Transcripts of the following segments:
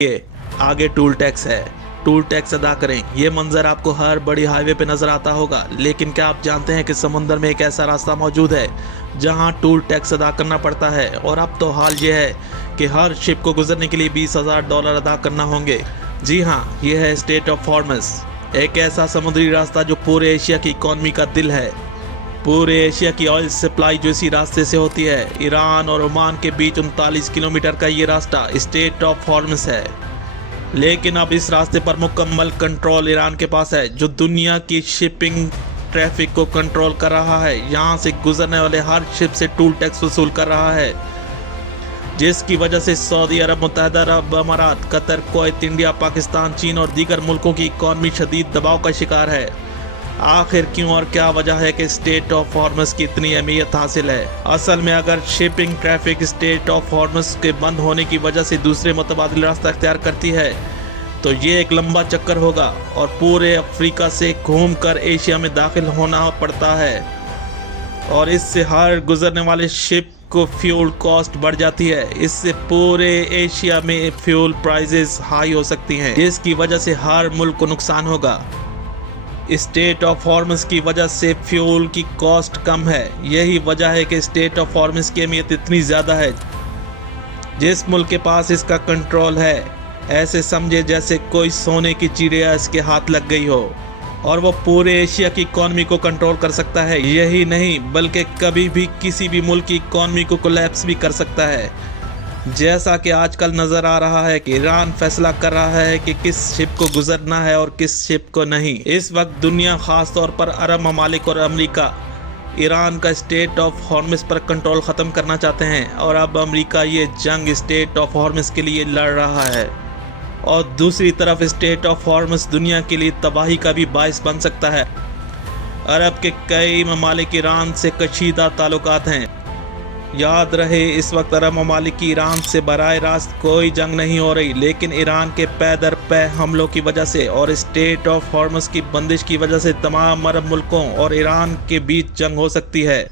ये आगे toll tax है, टूल टैक्स अदा करें। ये मंजर आपको हर बड़ी हाईवे पे नजर आता होगा, लेकिन क्या आप जानते हैं कि समुद्र में एक ऐसा रास्ता मौजूद है जहां टूल टैक्स अदा करना पड़ता है। और अब तो हाल ये है कि हर शिप को गुजरने के लिए $20,000 अदा करना होंगे। जी हाँ, ये है स्ट्रेट ऑफ हॉर्मस, एक ऐसा समुद्री रास्ता जो पूरे एशिया की इकॉनमी का दिल है। पूरे एशिया की ऑयल सप्लाई जो इसी रास्ते से होती है। ईरान और ओमान के बीच 39 किलोमीटर का ये रास्ता स्ट्रेट ऑफ हॉर्मस है, लेकिन अब इस रास्ते पर मुकम्मल कंट्रोल ईरान के पास है, जो दुनिया की शिपिंग ट्रैफिक को कंट्रोल कर रहा है। यहाँ से गुजरने वाले हर शिप से टूल टैक्स वसूल कर रहा है, जिसकी वजह से सऊदी अरब, मुत्तहिदा अरब अमारात, कतर, कुवैत, इंडिया, पाकिस्तान, चीन और दीगर मुल्कों की इकॉनमी शदीद दबाव का शिकार है। आखिर क्यों और क्या वजह है कि स्ट्रेट ऑफ हॉर्मस की इतनी अहमियत हासिल है? असल में अगर शिपिंग ट्रैफिक स्ट्रेट ऑफ हॉर्मस के बंद होने की वजह से दूसरे मुतबादिल रास्ता इख्तियार करती है तो ये एक लंबा चक्कर होगा और पूरे अफ्रीका से घूमकर एशिया में दाखिल होना पड़ता है, और इससे हर गुजरने वाले शिप को फ्यूल कॉस्ट बढ़ जाती है। इससे पूरे एशिया में फ्यूल प्राइसेस हाई हो सकती हैं, जिसकी वजह से हर मुल्क को नुकसान होगा। स्ट्रेट ऑफ हॉर्मस की वजह से फ्यूल की कॉस्ट कम है। यही वजह है कि स्ट्रेट ऑफ हॉर्मस की अहमियत इतनी ज़्यादा है। जिस मुल्क के पास इसका कंट्रोल है, ऐसे समझे जैसे कोई सोने की चिड़िया इसके हाथ लग गई हो, और वो पूरे एशिया की इकॉनमी को कंट्रोल कर सकता है। यही नहीं, बल्कि कभी भी किसी भी मुल्क की इकॉनमी को कोलैप्स भी कर सकता है, जैसा कि आजकल नज़र आ रहा है कि ईरान फैसला कर रहा है कि किस शिप को गुजरना है और किस शिप को नहीं। इस वक्त दुनिया, ख़ास तौर पर अरब ममालिक और अमेरिका, ईरान का स्ट्रेट ऑफ हॉर्मस पर कंट्रोल ख़त्म करना चाहते हैं, और अब अमेरिका ये जंग स्ट्रेट ऑफ हॉर्मस के लिए लड़ रहा है। और दूसरी तरफ स्ट्रेट ऑफ हॉर्मस दुनिया के लिए तबाही का भी बायस बन सकता है। अरब के कई ममालिक ईरान से कशीदा ताल्लुकात हैं। याद रहे, इस वक्त अरब ममालिक की ईरान से बराह रास्त कोई जंग नहीं हो रही, लेकिन ईरान के पै दर पै हमलों की वजह से और स्ट्रेट ऑफ हॉर्मस की बंदिश की वजह से तमाम अरब मुल्कों और ईरान के बीच जंग हो सकती है।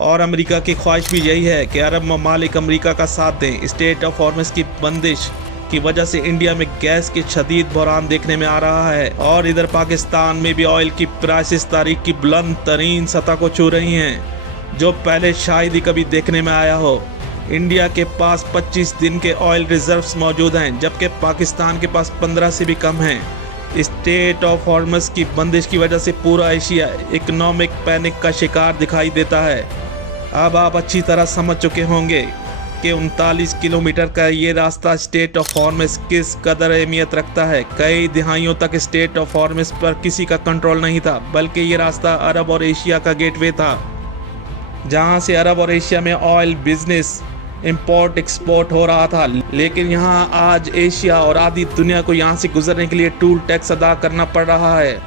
और अमेरिका की ख्वाहिश भी यही है कि अरब ममालिक अमेरिका का साथ दें। स्ट्रेट ऑफ हॉर्मस की बंदिश की वजह से इंडिया में गैस की शदीद बहरान देखने में आ रहा है, और इधर पाकिस्तान में भी ऑयल की प्राइसेस तारीख की बुलंद तरीन सतह को छू रही हैं, जो पहले शायद ही कभी देखने में आया हो। इंडिया के पास 25 दिन के ऑयल रिजर्व्स मौजूद हैं, जबकि पाकिस्तान के पास 15 से भी कम हैं। स्ट्रेट ऑफ हॉर्मस की बंदिश की वजह से पूरा एशिया इकोनॉमिक पैनिक का शिकार दिखाई देता है। अब आप अच्छी तरह समझ चुके होंगे कि 39 किलोमीटर का ये रास्ता स्ट्रेट ऑफ हॉर्मस किस कदर अहमियत रखता है। कई दिहाइयों तक स्ट्रेट ऑफ हॉर्मस पर किसी का कंट्रोल नहीं था, बल्कि ये रास्ता अरब और एशिया का गेटवे था, जहां से अरब और एशिया में ऑयल बिजनेस इंपोर्ट एक्सपोर्ट हो रहा था। लेकिन यहां आज एशिया और आधी दुनिया को यहां से गुजरने के लिए टूल टैक्स अदा करना पड़ रहा है,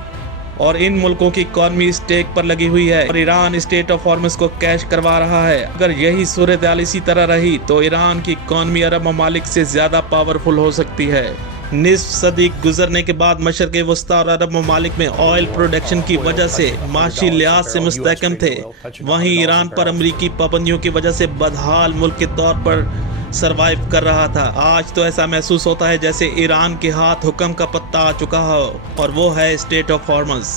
और इन मुल्कों की इकॉनमी स्टेक पर लगी हुई है, और ईरान स्ट्रेट ऑफ हॉर्मस को कैश करवा रहा है। अगर यही सूरत हाल इसी तरह रही तो ईरान की इकॉनमी अरब ममालिक से ज़्यादा पावरफुल हो सकती है। निस्फ सदी गुजरने के बाद मशरक़ वस्ता और अरब ममालिक में ऑयल प्रोडक्शन की वजह से माशी लिहाज से मुस्तहकम थे, वहीं ईरान पर अमरीकी पाबंदियों की वजह से बदहाल मुल्क के तौर पर सरवाइव कर रहा था। आज तो ऐसा महसूस होता है जैसे ईरान के हाथ हुक्म का पत्ता आ चुका हो, और वो है स्ट्रेट ऑफ हॉर्मस।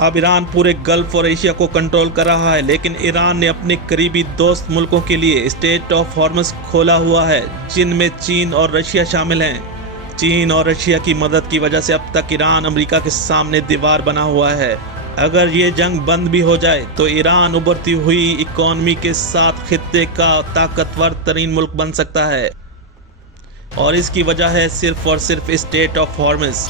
अब ईरान पूरे गल्फ और एशिया को कंट्रोल कर रहा है, लेकिन ईरान ने अपने करीबी दोस्त मुल्कों के लिए स्ट्रेट ऑफ हॉर्मस खोला हुआ है, जिनमें चीन और रशिया शामिल हैं। चीन और रशिया की मदद की वजह से अब तक ईरान अमेरिका के सामने दीवार बना हुआ है। अगर ये जंग बंद भी हो जाए तो ईरान उभरती हुई इकॉनमी के साथ खित्ते का ताकतवर तरीन मुल्क बन सकता है, और इसकी वजह है सिर्फ और सिर्फ स्ट्रेट ऑफ हॉर्मस।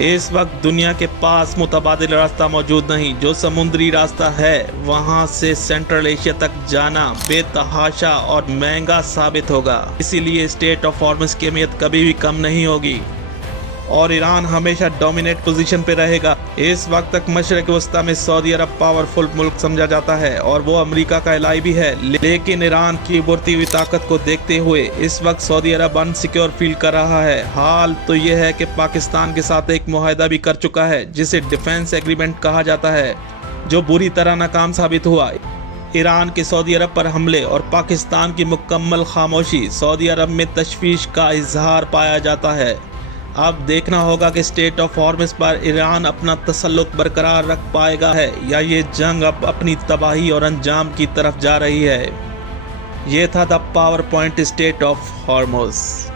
इस वक्त दुनिया के पास मुतबादिल रास्ता मौजूद नहीं। जो समुद्री रास्ता है, वहाँ से सेंट्रल एशिया तक जाना बेतहाशा और महंगा साबित होगा। इसीलिए स्ट्रेट ऑफ हॉर्मस की अहमियत कभी भी कम नहीं होगी, और ईरान हमेशा डोमिनेट पोजीशन पे रहेगा। इस वक्त तक मशरक़ वस्ता में सऊदी अरब पावरफुल मुल्क समझा जाता है, और वो अमेरिका का एलाई भी है, लेकिन ईरान की उभरती हुई ताकत को देखते हुए इस वक्त सऊदी अरब अनसिक्योर फील कर रहा है। हाल तो यह है कि पाकिस्तान के साथ एक मुआहदा भी कर चुका है, जिसे डिफेंस एग्रीमेंट कहा जाता है, जो बुरी तरह नाकाम साबित हुआ। ایران کے سعودی عرب پر حملے اور پاکستان کی مکمل خاموشی، سعودی عرب میں تشویش کا اظہار پایا جاتا ہے۔ اب دیکھنا ہوگا کہ اسٹریٹ آف ہارمز پر ایران اپنا تسلط برقرار رکھ پائے گا ہے یا یہ جنگ اب اپنی تباہی اور انجام کی طرف جا رہی ہے۔ یہ تھا the power point Strait of harms.